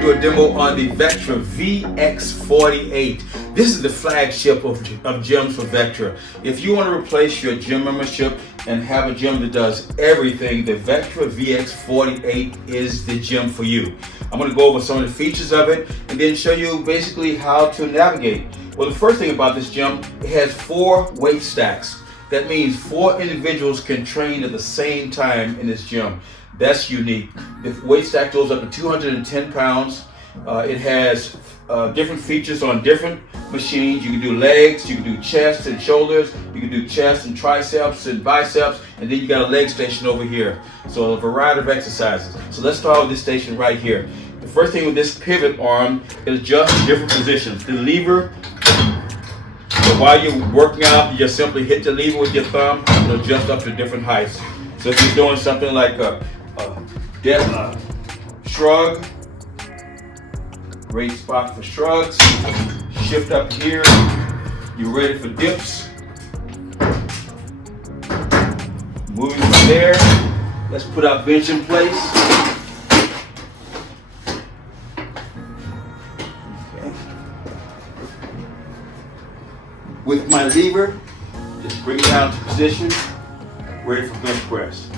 to do a demo on the Vectra VX-48. This is the flagship of gyms for Vectra. If you want to replace your gym membership and have a gym that does everything, the Vectra VX-48 is the gym for you. I'm going to go over some of the features of it and then show you basically how to navigate. Well, the first thing about this gym, it has 4 weight stacks. That means 4 individuals can train at the same time in this gym. That's unique. The weight stack goes up to 210 pounds. It has different features on different machines. You can do legs, you can do chest and shoulders, you can do chest and triceps and biceps, and then you got a leg station over here. So a variety of exercises. So let's start with this station right here. The first thing with this pivot arm is adjust different positions. The lever, so while you're working out, you just simply hit the lever with your thumb and adjust up to different heights. So if you're doing something like a shrug, great spot for shrugs. Shift up here, you're ready for dips. Moving from there, let's put our bench in place. Okay. With my lever, just bring it down to position, ready for bench press.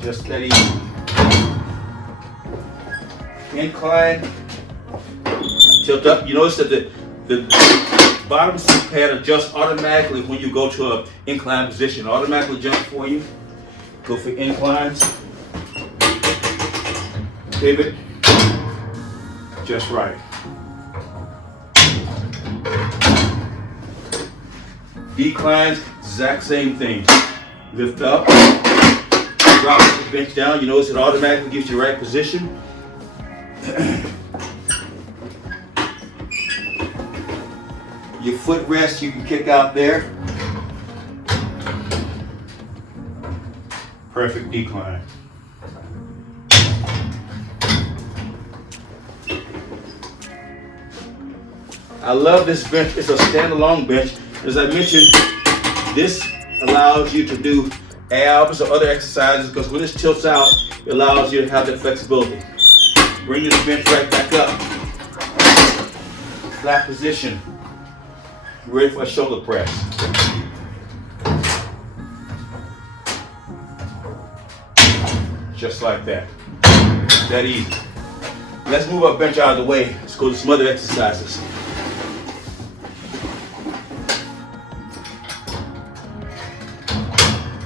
Just that easy. Incline, tilt up. You notice that the bottom seat pad adjusts automatically when you go to an incline position. Automatically jump for you. Go for inclines. Pivot. Just right. Declines, exact same thing. Lift up. Drop the bench down. You notice it automatically gives you the right position. Your foot rest you can kick out there. Perfect decline. I love this bench. It's a standalone bench. As I mentioned, this allows you to do abs or other exercises because when this tilts out, it allows you to have that flexibility. Bring this bench right back up. Flat position. Ready for a shoulder press. Just like that. That easy. Let's move our bench out of the way. Let's go to some other exercises.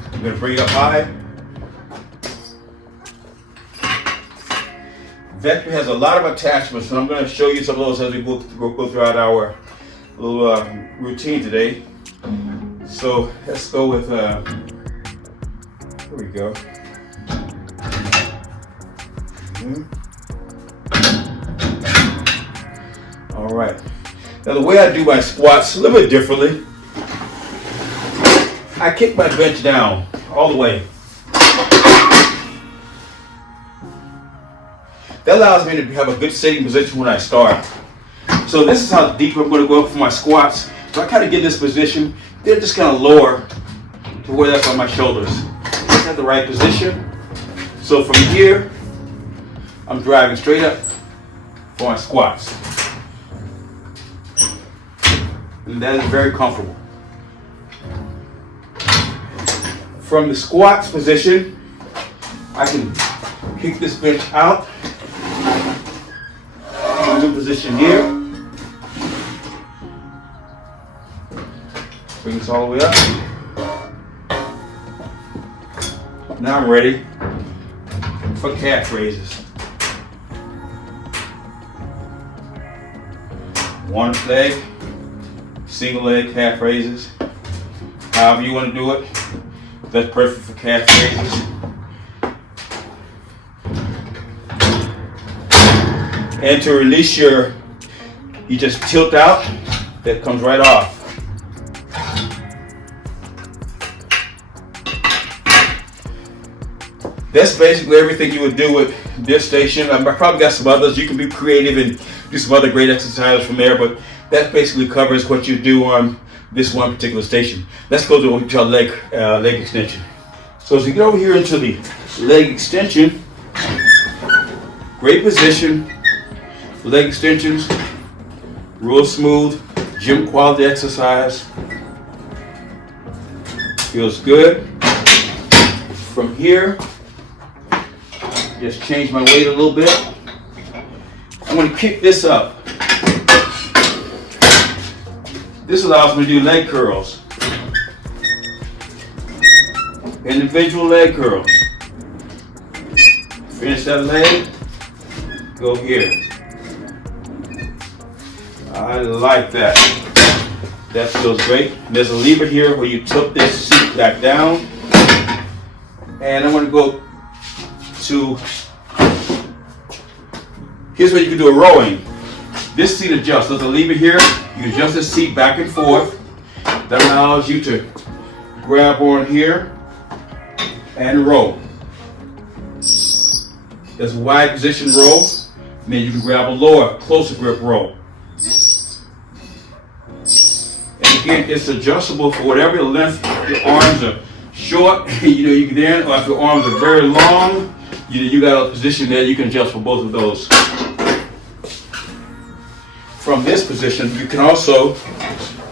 I'm going to bring it up high. Vectra has a lot of attachments, and I'm going to show you some of those as we go throughout our little routine today. So let's go with, here we go. All right. Now the way I do my squats a little bit differently. I kick my bench down all the way. That allows me to have a good sitting position when I start. So this is how deep I'm going to go up for my squats. So I kind of get in this position, then just kind of lower to where that's on my shoulders. Just have the right position. So from here, I'm driving straight up for my squats. And that is very comfortable. From the squats position, I can kick this bench out. New position here. Bring this all the way up. Now I'm ready for calf raises. One leg, single leg calf raises. However you want to do it, that's perfect for calf raises. And to release you just tilt out, that comes right off. That's basically everything you would do with this station. I probably got some others. You can be creative and do some other great exercises from there, but that basically covers what you do on this one particular station. Let's go to our leg extension. So as you get over here into the leg extension, Great position, leg extensions, real smooth, gym quality exercise. Feels good. From here, just change my weight a little bit. I'm going to kick this up. This allows me to do leg curls. Individual leg curls. Finish that leg. Go here. I like that. That feels great. There's a lever here where you tilt this seat back down. And I'm going to go to, here's where you can do a rowing. This seat adjusts. There's a lever here. You can adjust the seat back and forth. That allows you to grab on here and row. There's a wide position row. And then you can grab a lower, closer grip row. And again, it's adjustable for whatever length your arms are short. You can then, or if your arms are very long, you got a position there you can adjust for both of those. From this position, you can also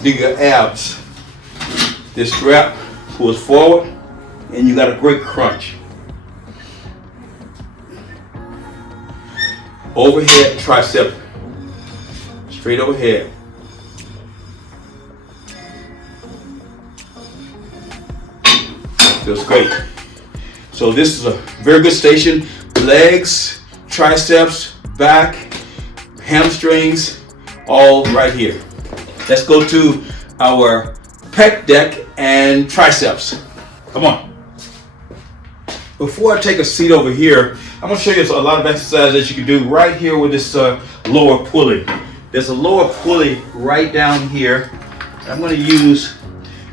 do your abs. This strap pulls forward, and you got a great crunch. Overhead tricep, straight overhead. Feels great. So this is a very good station. Legs, triceps, back, hamstrings, all right here. Let's go to our pec deck and triceps. Come on. Before I take a seat over here, I'm going to show you a lot of exercises that you can do right here with this lower pulley. There's a lower pulley right down here. I'm going to use,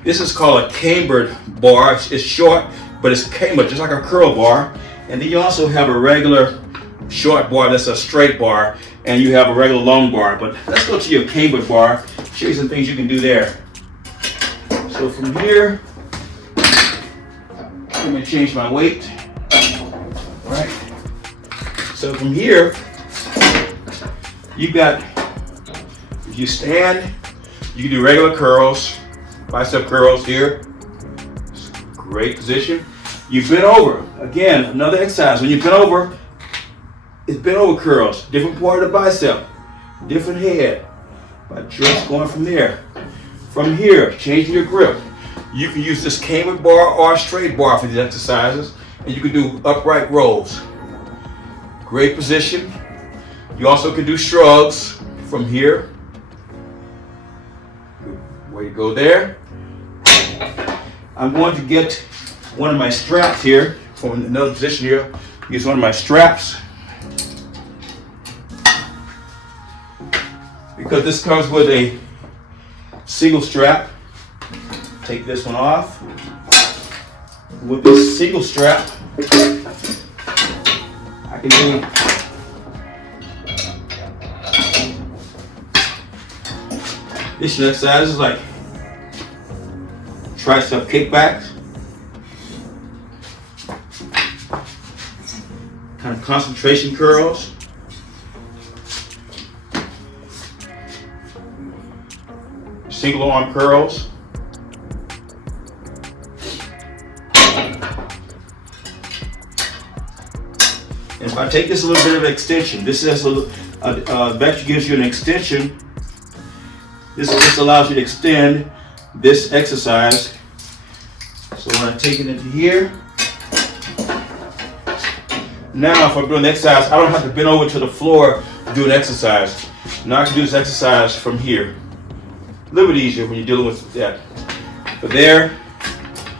this is called a cambered bar. It's short, but it's cambered, just like a curl bar. And then you also have a regular short bar that's a straight bar, and you have a regular long bar. But let's go to your cambered bar, show you some things you can do there. So from here, I'm going to change my weight. All right. So from here, you've got, if you stand, you can do regular curls, bicep curls here. Great position. You bend over. Again, another exercise. When you bend over, it's bent over curls. Different part of the bicep, different head. But just going from there. From here, changing your grip. You can use this cambered bar or a straight bar for these exercises. And you can do upright rows. Great position. You also can do shrugs from here. Where you go there. I'm going to get one of my straps here from another position here. Use one of my straps. Because this comes with a single strap. Take this one off. With this single strap, I can do this exercise is like tricep kickbacks, kind of concentration curls, single arm curls. And if I take this a little bit of an extension, this is Vectra gives you an extension. This allows you to extend this exercise. So when I take it into here, now if I'm doing the exercise, I don't have to bend over to the floor to do an exercise. Now I can do this exercise from here. A little bit easier when you're dealing with that. But there,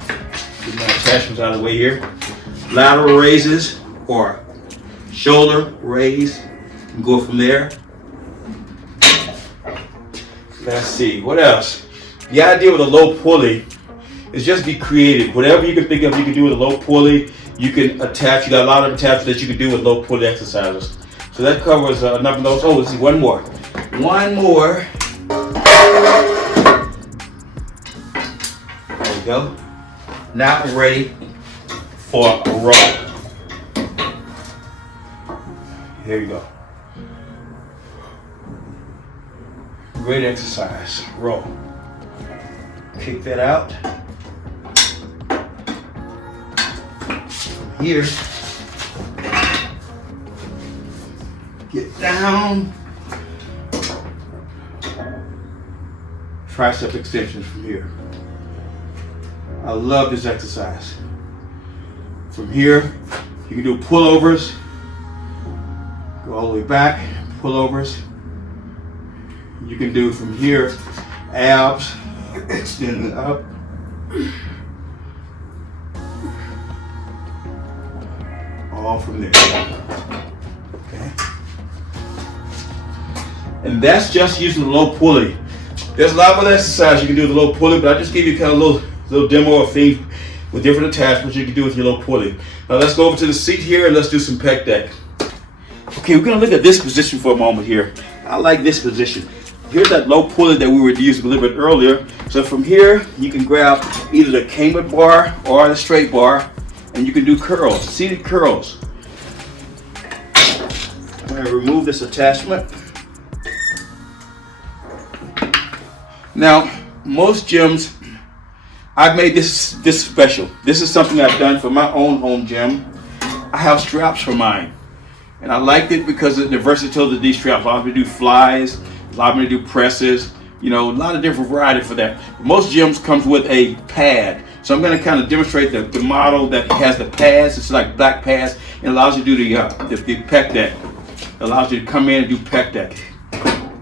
get my attachments out of the way here. Lateral raises or shoulder raise, and go from there. Let's see, what else? The idea with a low pulley is just be creative. Whatever you can think of, you can do with a low pulley. You can attach, you got a lot of attachments that you can do with low pulley exercises. So that covers enough of those. Oh, let's see, one more. One more. There we go. Now I'm ready for a row. Here you go. Great exercise. Roll. Kick that out. From here, get down. Tricep extensions from here. I love this exercise. From here, you can do pullovers. Go all the way back, pullovers. You can do from here, abs, extending up. All from there. Okay. And that's just using the low pulley. There's a lot of other exercise you can do with the low pulley, but I just gave you kind of a little demo of things with different attachments you can do with your low pulley. Now let's go over to the seat here and let's do some pec deck. Okay, we're gonna look at this position for a moment here. I like this position. Here's that low pulley that we were using a little bit earlier. So from here, you can grab either the cambered bar or the straight bar, and you can do curls, seated curls. I'm gonna remove this attachment. Now, most gyms, I've made this special. This is something I've done for my own home gym. I have straps for mine. And I liked it because of the versatility of these straps. Allows me to do flies, allows me to do presses, you know, a lot of different variety for that. Most gyms comes with a pad. So I'm gonna kind of demonstrate the model that has the pads. It's like black pads. It allows you to do the pec deck. It allows you to come in and do pec deck.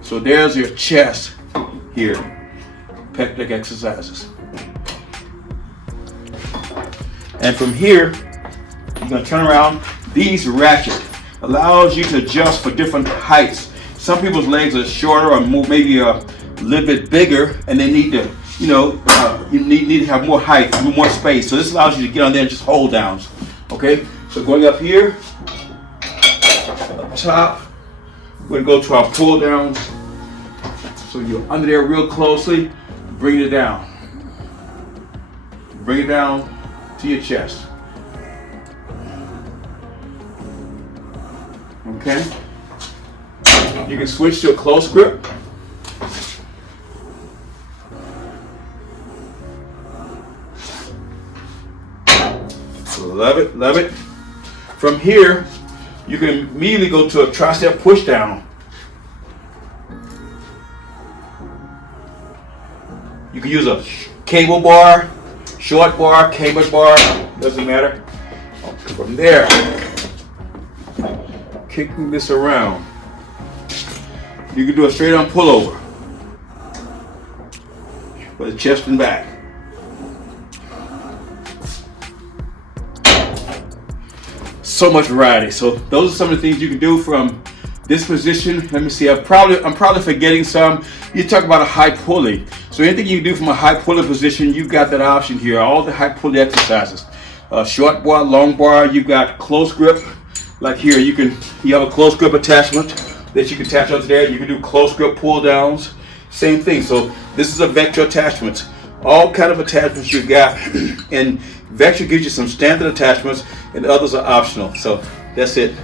So there's your chest here. Pec deck exercises. And from here, you're gonna turn around. These ratchets allows you to adjust for different heights. Some people's legs are shorter or more, maybe a little bit bigger, and they need to, you know, you need to have more height, more space. So this allows you to get on there and just hold downs. Okay, so going up here, up top, we're gonna go to our pull downs. So you're under there real closely, bring it down. Bring it down to your chest. Okay? You can switch to a close grip. Love it, love it. From here, you can immediately go to a tricep push down. You can use a cable bar, short bar, cambered bar, doesn't matter. From there, kicking this around, you can do a straight on pullover for the chest and back. So much variety. So those are some of the things you can do from this position. Let me see. I'm probably forgetting some. You talk about a high pulley. So anything you can do from a high pulley position, you've got that option here. All the high pulley exercises. Short bar, long bar. You've got close grip. Like here, you have a close grip attachment that you can attach onto there. You can do close grip pull downs. Same thing. So this is a Vectra attachment. All kind of attachments you got, and Vectra gives you some standard attachments, and others are optional. So that's it.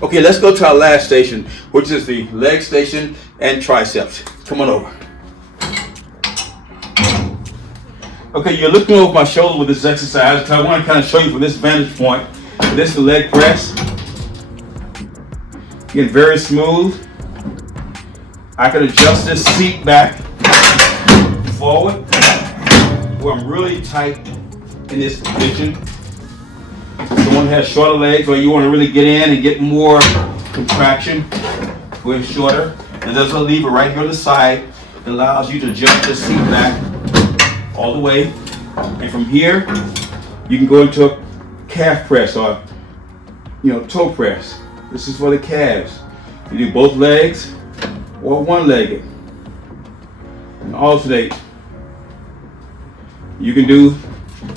Okay, let's go to our last station, which is the leg station and triceps. Come on over. Okay, you're looking over my shoulder with this exercise because I want to kind of show you from this vantage point. This is the leg press. Get very smooth. I can adjust this seat back, forward, where I'm really tight in this position. Someone has shorter legs, or you want to really get in and get more contraction, we're shorter. And there's a lever right here on the side that allows you to adjust the seat back all the way. And from here, you can go into a calf press or, toe press. This is for the calves. You do both legs or one-legged and alternate. You can do,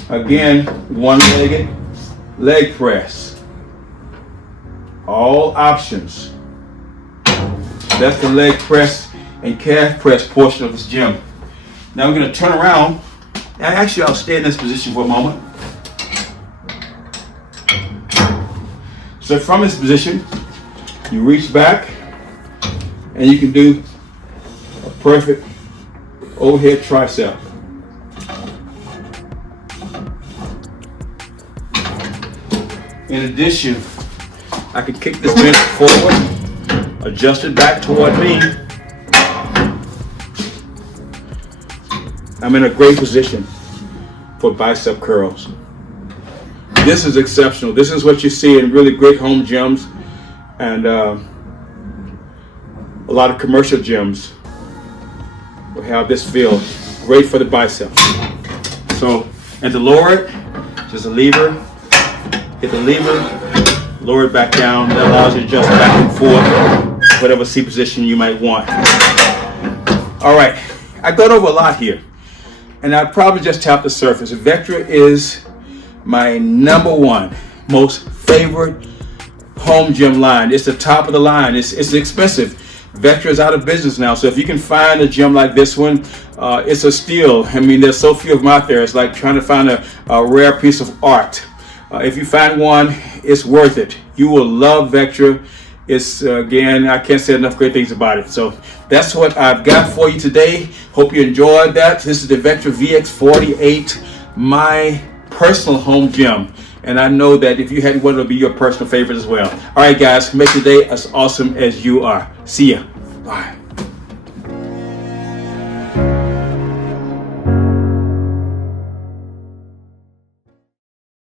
again, one-legged leg press. All options. That's the leg press and calf press portion of this gym. Now we're going to turn around. Actually, I'll stay in this position for a moment. So from this position, You reach back and you can do a perfect overhead tricep. In addition, I can kick this bench forward, adjust it back toward me. I'm in a great position for bicep curls. This is exceptional. This is what you see in really great home gyms and a lot of commercial gyms will have this feel. Great for the biceps. So, and to lower it, just a lever, hit the lever, lower it back down. That allows you to adjust back and forth, whatever seat position you might want. All right, I got over a lot here, and I probably just tapped the surface. Vectra is my #1 most favorite home gym line. It's the top of the line. It's expensive. Vectra is out of business now, so if you can find a gym like this one, it's a steal. I mean, there's so few of them out there. It's like trying to find a rare piece of art. If you find one, it's worth it. You will love Vectra. It's, again, I can't say enough great things about it. So that's what I've got for you today. Hope you enjoyed that. This is the Vectra VX-48, my personal home gym. And I know that if you had one, it'll be your personal favorite as well. All right, guys, make the day as awesome as you are. See ya. Bye.